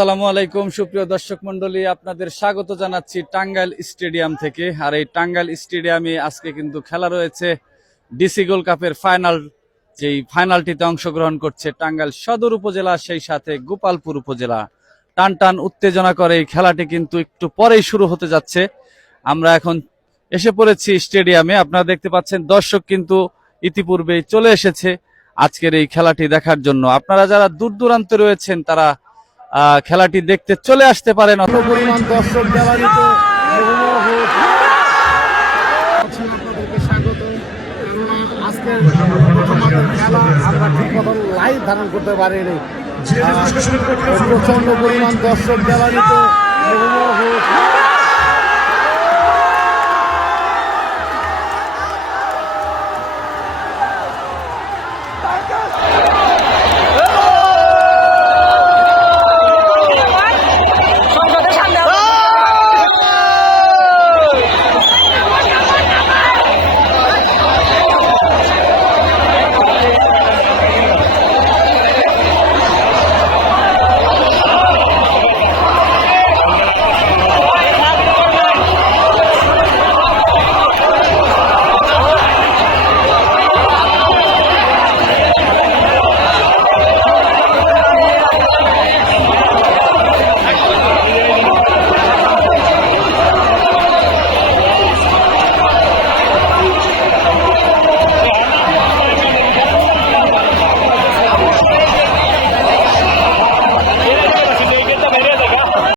আসসালামু আলাইকুম সুপ্রিয় দর্শক মন্ডলী, আপনাদের স্বাগত জানাচ্ছি টাঙ্গাইল স্টেডিয়াম থেকে। আর এই টাঙ্গাইল স্টেডিয়ামে আজকে কিন্তু খেলা রয়েছে ডিসি গোল্ড কাপের ফাইনাল। যেই ফাইনালটিতে অংশগ্রহণ করছে টাঙ্গাইল সদর উপজেলা, সেই সাথে গোপালপুর উপজেলা। টান টান উত্তেজনা করে এই খেলাটি কিন্তু একটু পরেই শুরু হতে যাচ্ছে। আমরা এখন এসে পড়েছি স্টেডিয়ামে। আপনারা দেখতে পাচ্ছেন দর্শক কিন্তু ইতিপূর্বেই চলে এসেছে আজকের এই খেলাটি দেখার জন্য। আপনারা যারা দূর দূরান্তে রয়েছেন তারা খেলাটি দেখতে চলে আসতে পারেন। পরিমাণ দর্শক গ্যালারিতে আজকের প্রথমার্ধের খেলা আমরা ঠিক মতন লাইভ ধারণ করতে পারিনি। প্রচন্ড পরিমাণ দর্শক গ্যালারিতে